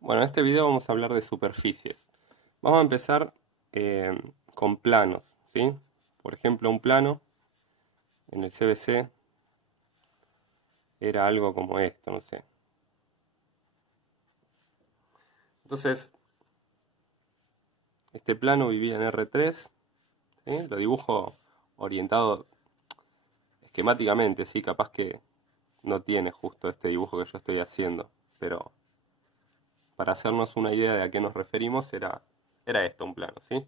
Bueno, en este video vamos a hablar de superficies. Vamos a empezar con planos, ¿sí? Por ejemplo, un plano en el CBC era algo como esto, no sé. Entonces, este plano vivía en R3, ¿sí? Lo dibujo orientado esquemáticamente, ¿sí? Capaz que no tiene justo este dibujo que yo estoy haciendo, pero para hacernos una idea de a qué nos referimos era esto, un plano, ¿sí?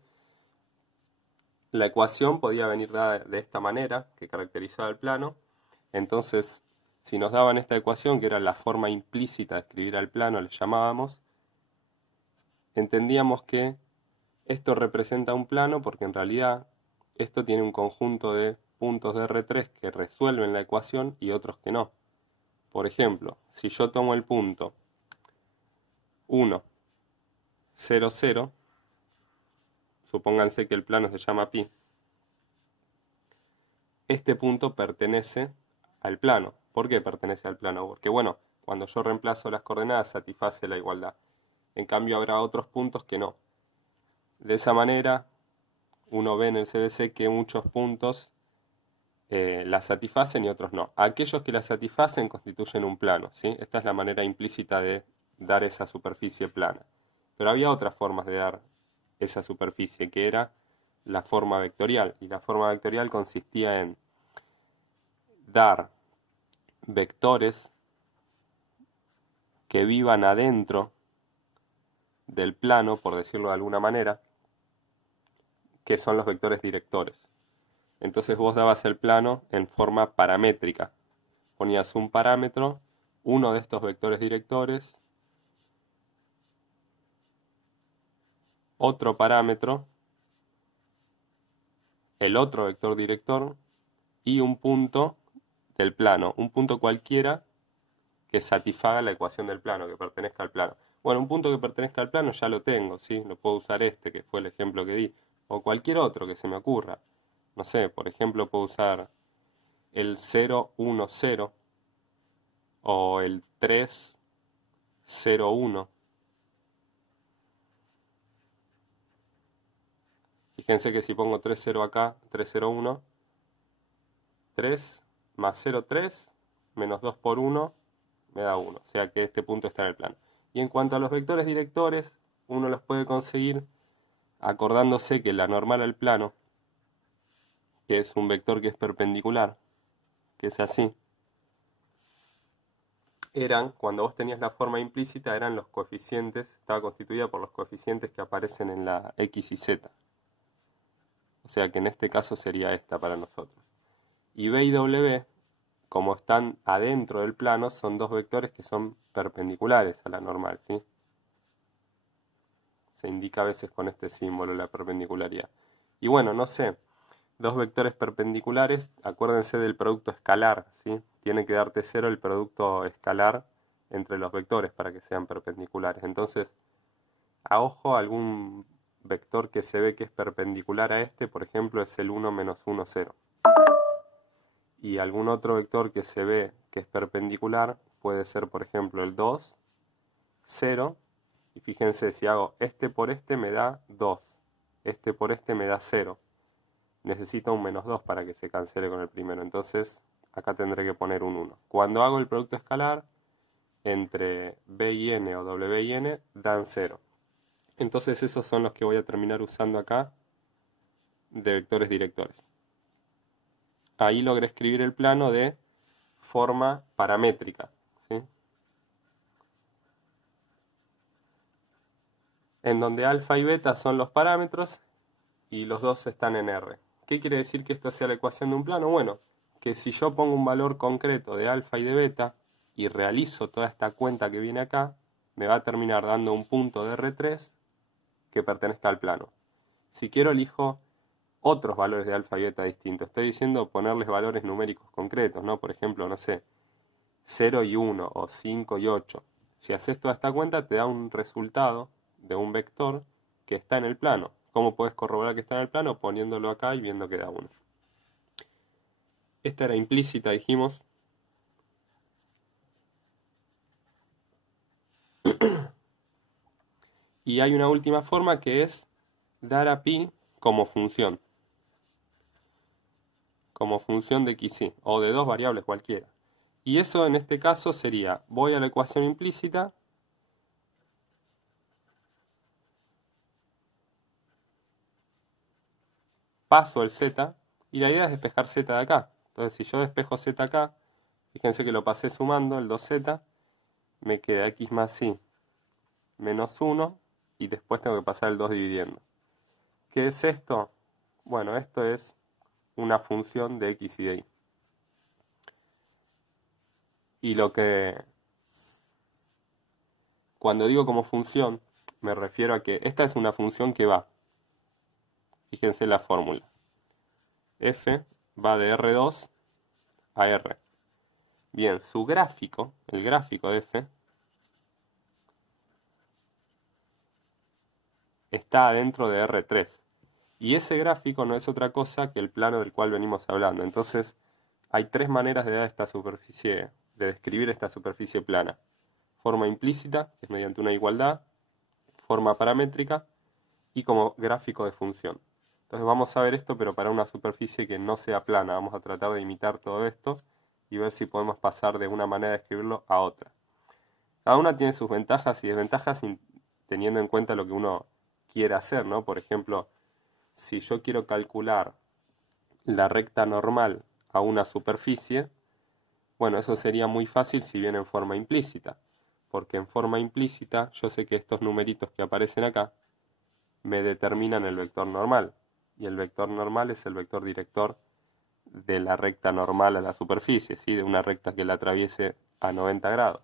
La ecuación podía venir dada de esta manera, que caracterizaba el plano. Entonces, si nos daban esta ecuación, que era la forma implícita de escribir al plano, le llamábamos, entendíamos que esto representa un plano porque en realidad esto tiene un conjunto de puntos de R3 que resuelven la ecuación y otros que no. Por ejemplo, si yo tomo el punto 1, 0, 0, supónganse que el plano se llama pi, este punto pertenece al plano. ¿Por qué pertenece al plano? Porque bueno, cuando yo reemplazo las coordenadas satisface la igualdad. En cambio habrá otros puntos que no. De esa manera uno ve en el CBC que muchos puntos la satisfacen y otros no. Aquellos que la satisfacen constituyen un plano, ¿sí? Esta es la manera implícita de dar esa superficie plana. Pero había otras formas de dar esa superficie, que era la forma vectorial. Y la forma vectorial consistía en dar vectores que vivan adentro del plano, por decirlo de alguna manera, que son los vectores directores. Entonces vos dabas el plano en forma paramétrica. Ponías un parámetro, uno de estos vectores directores, otro parámetro, el otro vector director y un punto del plano, un punto cualquiera que satisfaga la ecuación del plano, que pertenezca al plano. Bueno, un punto que pertenezca al plano ya lo tengo, ¿sí? Lo puedo usar este, que fue el ejemplo que di, o cualquier otro que se me ocurra. No sé, por ejemplo, puedo usar el 0, 1, 0 o el 3, 0, 1. Fíjense que si pongo 3, 0 acá, 3, 0, 1, 3 más 0, 3, menos 2 por 1, me da 1. O sea que este punto está en el plano. Y en cuanto a los vectores directores, uno los puede conseguir acordándose que la normal al plano, que es un vector que es perpendicular, que es así, cuando vos tenías la forma implícita, eran los coeficientes, estaba constituida por los coeficientes que aparecen en la x y z. O sea que en este caso sería esta para nosotros. Y b y w, como están adentro del plano, son dos vectores que son perpendiculares a la normal, ¿sí? Se indica a veces con este símbolo la perpendicularidad. Y bueno, no sé, dos vectores perpendiculares, acuérdense del producto escalar, ¿sí? Tiene que darte cero el producto escalar entre los vectores para que sean perpendiculares. Entonces, a ojo, algún vector que se ve que es perpendicular a este, por ejemplo, es el 1 menos 1, 0. Y algún otro vector que se ve que es perpendicular puede ser, por ejemplo, el 2, 0. Y fíjense, si hago este por este me da 2. Este por este me da 0. Necesito un menos 2 para que se cancele con el primero. Entonces, acá tendré que poner un 1. Cuando hago el producto escalar, entre b y n o w y n dan 0. Entonces esos son los que voy a terminar usando acá de vectores directores. Ahí logré escribir el plano de forma paramétrica, ¿sí? En donde alfa y beta son los parámetros y los dos están en R. ¿Qué quiere decir que esto sea la ecuación de un plano? Bueno, que si yo pongo un valor concreto de alfa y de beta y realizo toda esta cuenta que viene acá, me va a terminar dando un punto de R3 que pertenezca al plano. Si quiero elijo otros valores de alfa y beta distintos. Estoy diciendo ponerles valores numéricos concretos, ¿no? Por ejemplo, no sé, 0 y 1 o 5 y 8. Si haces toda esta cuenta te da un resultado de un vector que está en el plano. ¿Cómo puedes corroborar que está en el plano? Poniéndolo acá y viendo que da 1. Esta era implícita, dijimos. Y hay una última forma que es dar a pi como función de xy, o de dos variables cualquiera. Y eso en este caso sería, voy a la ecuación implícita, paso el z, y la idea es despejar z de acá. Entonces si yo despejo z acá, fíjense que lo pasé sumando, el 2z, me queda x más y menos 1, y después tengo que pasar el 2 dividiendo. ¿Qué es esto? Bueno, esto es una función de x y de y. Y cuando digo como función, me refiero a que esta es una función que va. Fíjense la fórmula. F va de R2 a R. Bien, su gráfico, el gráfico de F, está adentro de R3. Y ese gráfico no es otra cosa que el plano del cual venimos hablando. Entonces, hay tres maneras de dar esta superficie, de describir esta superficie plana. Forma implícita, que es mediante una igualdad, forma paramétrica y como gráfico de función. Entonces vamos a ver esto, pero para una superficie que no sea plana. Vamos a tratar de imitar todo esto y ver si podemos pasar de una manera de escribirlo a otra. Cada una tiene sus ventajas y desventajas teniendo en cuenta lo que uno quiere hacer, ¿no? Por ejemplo, si yo quiero calcular la recta normal a una superficie, bueno, eso sería muy fácil si viene en forma implícita, porque en forma implícita yo sé que estos numeritos que aparecen acá me determinan el vector normal, y el vector normal es el vector director de la recta normal a la superficie, ¿sí? De una recta que la atraviese a 90 grados.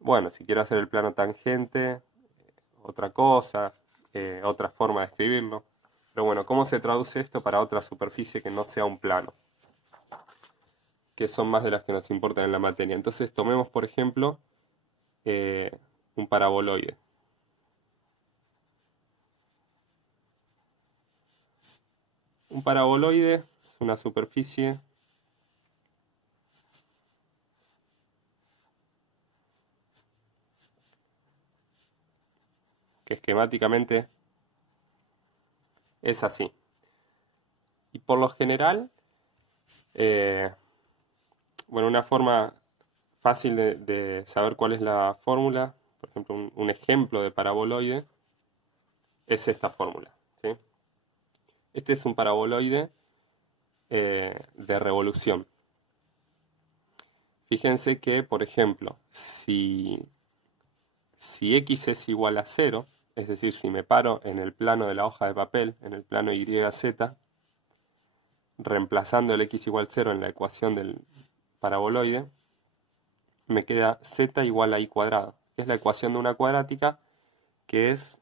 Bueno, si quiero hacer el plano tangente, otra cosa, otra forma de escribirlo. Pero bueno, ¿cómo se traduce esto para otra superficie que no sea un plano? Que son más de las que nos importan en la materia. Entonces tomemos, por ejemplo, un paraboloide. Un paraboloide es una superficie que esquemáticamente es así. Y por lo general, bueno, una forma fácil de saber cuál es la fórmula, por ejemplo, un ejemplo de paraboloide, es esta fórmula, ¿sí? Este es un paraboloide de revolución. Fíjense que, por ejemplo, si x es igual a 0, es decir, si me paro en el plano de la hoja de papel, en el plano YZ, reemplazando el x igual 0 en la ecuación del paraboloide, me queda z igual a y cuadrado, que es la ecuación de una cuadrática, que es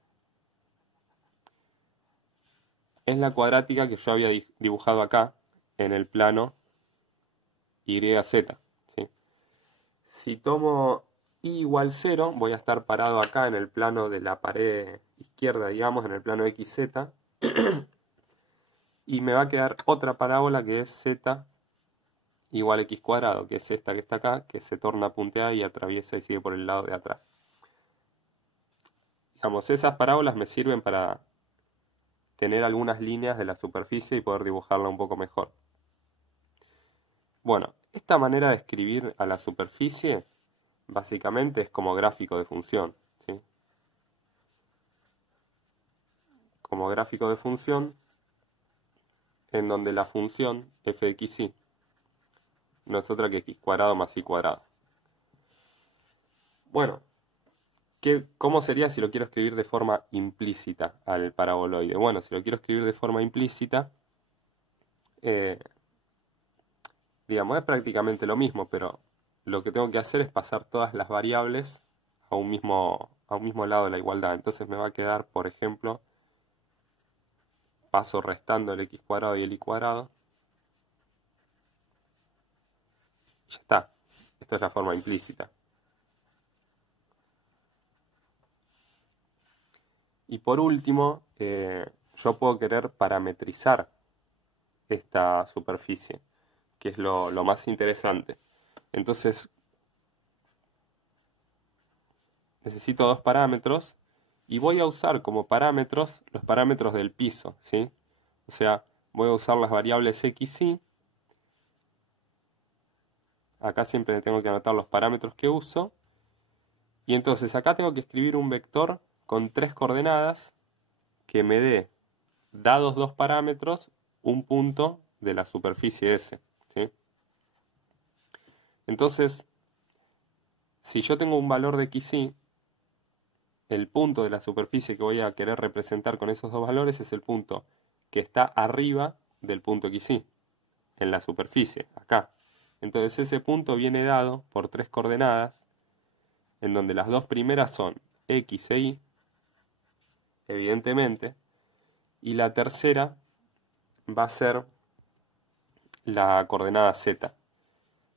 la cuadrática que yo había dibujado acá en el plano YZ, ¿sí? Si tomo y igual 0, voy a estar parado acá en el plano de la pared izquierda, digamos, en el plano XZ, y me va a quedar otra parábola que es z igual a x cuadrado, que es esta que está acá, que se torna punteada y atraviesa y sigue por el lado de atrás. Digamos, esas parábolas me sirven para tener algunas líneas de la superficie y poder dibujarla un poco mejor. Bueno, esta manera de escribir a la superficie básicamente es como gráfico de función, ¿sí? Como gráfico de función en donde la función f de xy no es otra que x cuadrado más y cuadrado. Bueno, ¿cómo sería si lo quiero escribir de forma implícita al paraboloide? Bueno, si lo quiero escribir de forma implícita, digamos, es prácticamente lo mismo, pero lo que tengo que hacer es pasar todas las variables a un mismo lado de la igualdad. Entonces me va a quedar, por ejemplo, paso restando el x cuadrado y el y cuadrado. Ya está. Esto es la forma implícita. Y por último, yo puedo querer parametrizar esta superficie, que es lo más interesante. Entonces, necesito dos parámetros y voy a usar como parámetros los parámetros del piso, ¿sí? O sea, voy a usar las variables x, y. Acá siempre tengo que anotar los parámetros que uso. Y entonces acá tengo que escribir un vector con 3 coordenadas que me dé, dados dos parámetros, un punto de la superficie S, ¿sí? Entonces, si yo tengo un valor de x, y, el punto de la superficie que voy a querer representar con esos dos valores es el punto que está arriba del punto x, y, en la superficie, acá. Entonces ese punto viene dado por 3 coordenadas, en donde las dos primeras son x e y, evidentemente, y la tercera va a ser la coordenada z.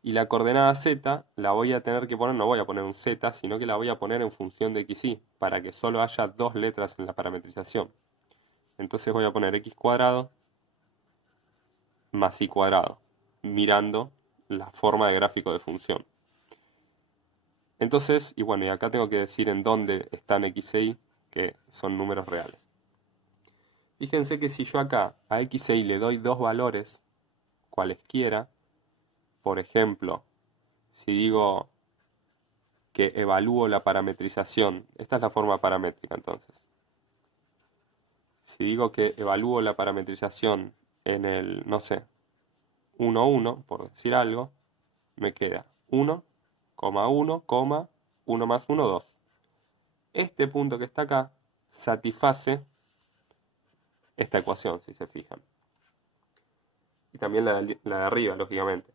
Y la coordenada z la voy a tener que poner, no voy a poner un z, sino que la voy a poner en función de x, y, para que solo haya dos letras en la parametrización. Entonces voy a poner x cuadrado más y cuadrado, mirando la forma de gráfico de función. Entonces, y bueno, y acá tengo que decir en dónde están x e y, que son números reales. Fíjense que si yo acá a x e y le doy dos valores, cualesquiera, por ejemplo, si digo que evalúo la parametrización, esta es la forma paramétrica entonces. Si digo que evalúo la parametrización en el, no sé, 1, 1, por decir algo, me queda 1, 1, 1 más 1, 2. Este punto que está acá satisface esta ecuación, si se fijan. Y también la de arriba, lógicamente.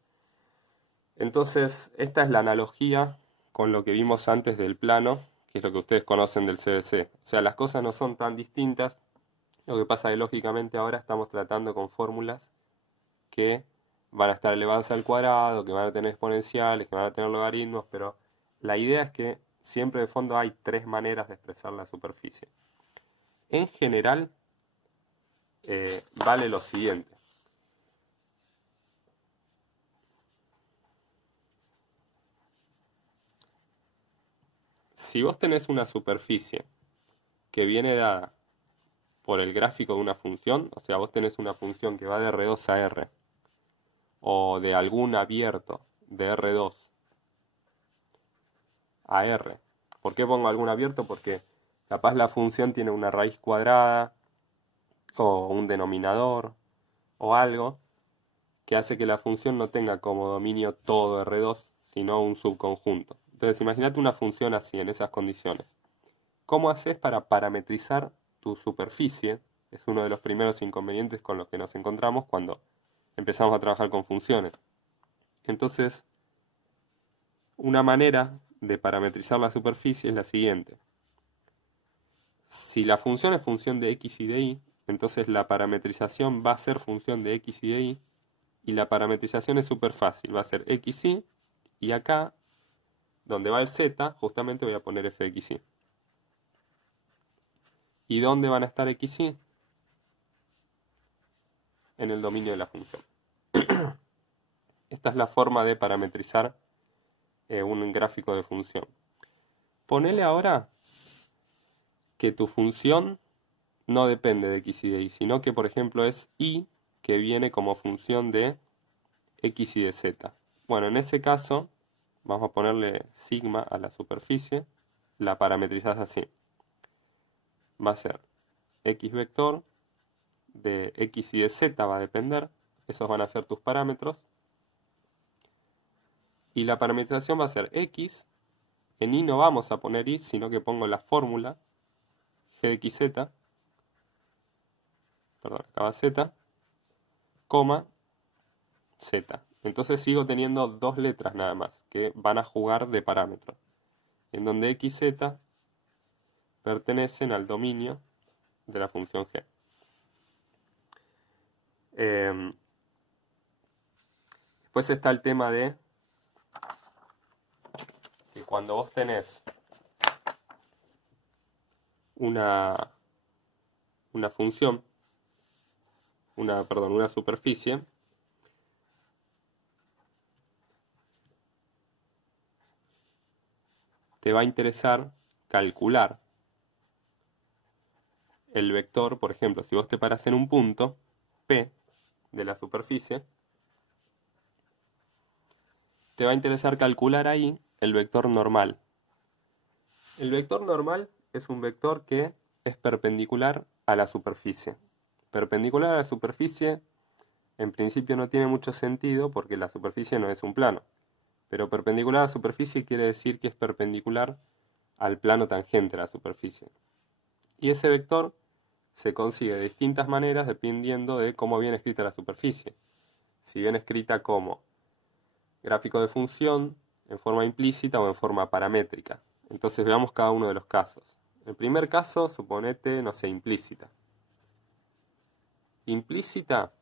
Entonces, esta es la analogía con lo que vimos antes del plano, que es lo que ustedes conocen del CDC. O sea, las cosas no son tan distintas. Lo que pasa es que lógicamente ahora estamos tratando con fórmulas que van a estar elevadas al cuadrado, que van a tener exponenciales, que van a tener logaritmos, pero la idea es que siempre de fondo hay tres maneras de expresar la superficie. En general, vale lo siguiente. Si vos tenés una superficie que viene dada por el gráfico de una función, o sea, vos tenés una función que va de R2 a R, o de algún abierto de R2 a R. ¿Por qué pongo algún abierto? Porque capaz la función tiene una raíz cuadrada, o un denominador, o algo que hace que la función no tenga como dominio todo R2, sino un subconjunto. Entonces, imagínate una función así, en esas condiciones. ¿Cómo haces para parametrizar tu superficie? Es uno de los primeros inconvenientes con los que nos encontramos cuando empezamos a trabajar con funciones. Entonces, una manera de parametrizar la superficie es la siguiente. Si la función es función de x y de y, entonces la parametrización va a ser función de x y de y, y la parametrización es súper fácil, va a ser x, y acá, donde va el z, justamente voy a poner f de x, y. ¿Y dónde van a estar x, y? En el dominio de la función. Esta es la forma de parametrizar un gráfico de función. Ponele ahora que tu función no depende de x y de y, sino que por ejemplo es y que viene como función de x y de z. Bueno, en ese caso vamos a ponerle sigma a la superficie, la parametrizás así. Va a ser x vector de x y de z, va a depender, esos van a ser tus parámetros. Y la parametrización va a ser x, en y no vamos a poner y, sino que pongo la fórmula g de xz, perdón, acá va z, coma, z. Entonces sigo teniendo dos letras nada más, que van a jugar de parámetros, en donde x, z pertenecen al dominio de la función g. Después está el tema de que cuando vos tenés una función, una superficie, te va a interesar calcular el vector, por ejemplo, si vos te parás en un punto P de la superficie, te va a interesar calcular ahí el vector normal. El vector normal es un vector que es perpendicular a la superficie. Perpendicular a la superficie, en principio no tiene mucho sentido porque la superficie no es un plano. Pero perpendicular a la superficie quiere decir que es perpendicular al plano tangente a la superficie. Y ese vector se consigue de distintas maneras dependiendo de cómo viene escrita la superficie. Si viene escrita como gráfico de función, en forma implícita o en forma paramétrica. Entonces veamos cada uno de los casos. El primer caso, suponete, no sé, implícita. Implícita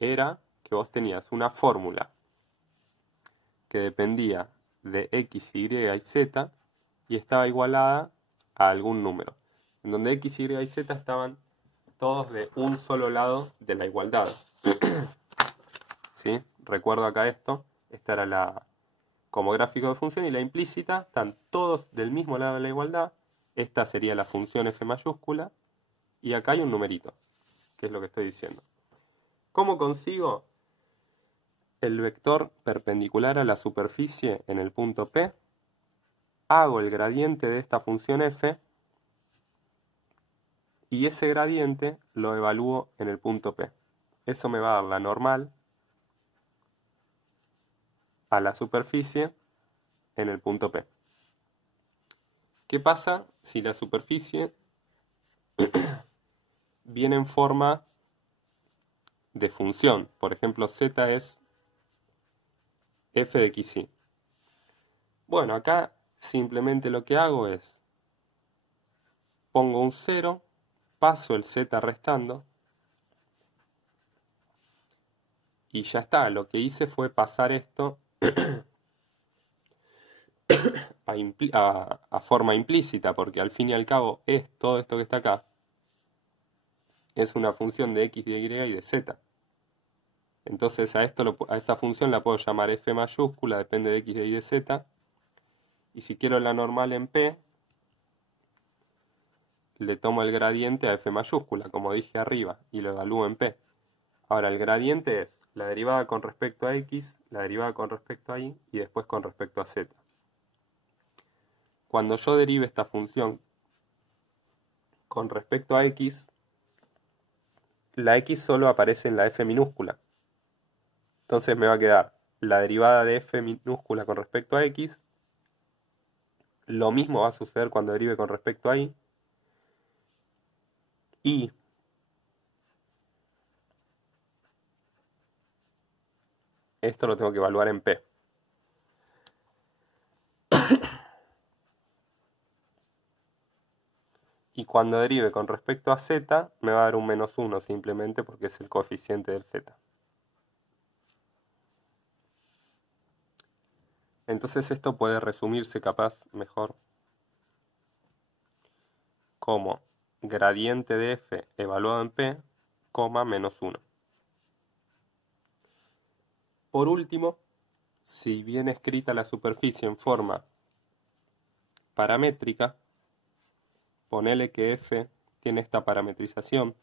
era que vos tenías una fórmula que dependía de x, y y z y estaba igualada a algún número, en donde x, y y z estaban todos de un solo lado de la igualdad. ¿Sí? Recuerdo acá esto, esta era como gráfico de función, y la implícita están todos del mismo lado de la igualdad. Esta sería la función f mayúscula y acá hay un numerito, que es lo que estoy diciendo. ¿Cómo consigo el vector perpendicular a la superficie en el punto P? Hago el gradiente de esta función f y ese gradiente lo evalúo en el punto P. Eso me va a dar la normal a la superficie en el punto P. ¿Qué pasa si la superficie viene en forma de función? Por ejemplo, z es f de xy. Bueno, acá simplemente lo que hago es pongo un 0, paso el z restando y ya está. Lo que hice fue pasar esto a forma implícita, porque al fin y al cabo todo esto que está acá es una función de x, de y y de z. Entonces a esa función la puedo llamar f mayúscula, depende de x, de y de z. Y si quiero la normal en P, le tomo el gradiente a f mayúscula, como dije arriba, y lo evalúo en P. Ahora el gradiente es la derivada con respecto a x, la derivada con respecto a y después con respecto a z. Cuando yo derive esta función con respecto a x, la x solo aparece en la f minúscula. Entonces me va a quedar la derivada de f minúscula con respecto a x. Lo mismo va a suceder cuando derive con respecto a y. Y esto lo tengo que evaluar en P. Y cuando derive con respecto a z, me va a dar un menos 1 simplemente porque es el coeficiente del z. Entonces esto puede resumirse capaz mejor como gradiente de f evaluado en P, menos 1. Por último, si viene escrita la superficie en forma paramétrica, ponele que f tiene esta parametrización.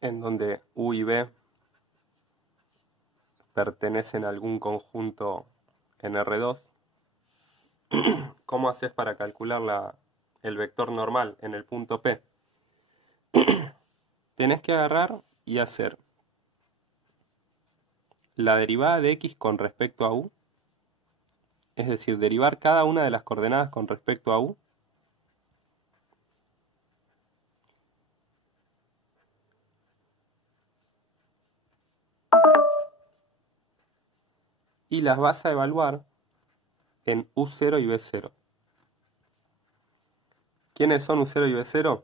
En donde u y b pertenecen a algún conjunto en R2. ¿Cómo haces para calcular el vector normal en el punto P? Tenés que agarrar y hacer la derivada de x con respecto a u, es decir, derivar cada una de las coordenadas con respecto a u, y las vas a evaluar en u0 y b0. ¿Quiénes son u0 y b0?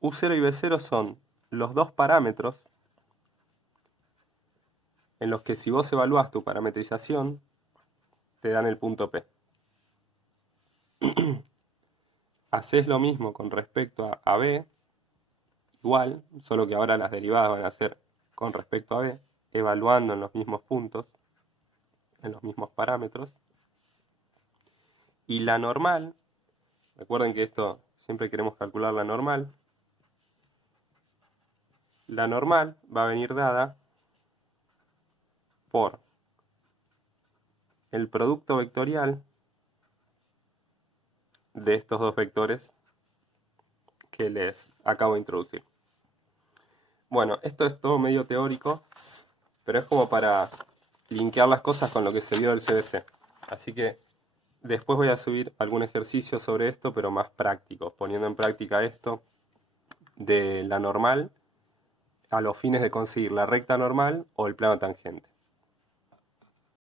u0 y b0 son los dos parámetros en los que si vos evaluás tu parametrización, te dan el punto P. Haces lo mismo con respecto a B, igual, solo que ahora las derivadas van a ser con respecto a B, evaluando en los mismos puntos, en los mismos parámetros. Y la normal, recuerden que esto siempre queremos calcular la normal. La normal va a venir dada por el producto vectorial de estos dos vectores que les acabo de introducir. Bueno, esto es todo medio teórico, pero es como para linkear las cosas con lo que se vio del CBC. Así que después voy a subir algún ejercicio sobre esto, pero más práctico, poniendo en práctica esto de la normal a los fines de conseguir la recta normal o el plano tangente.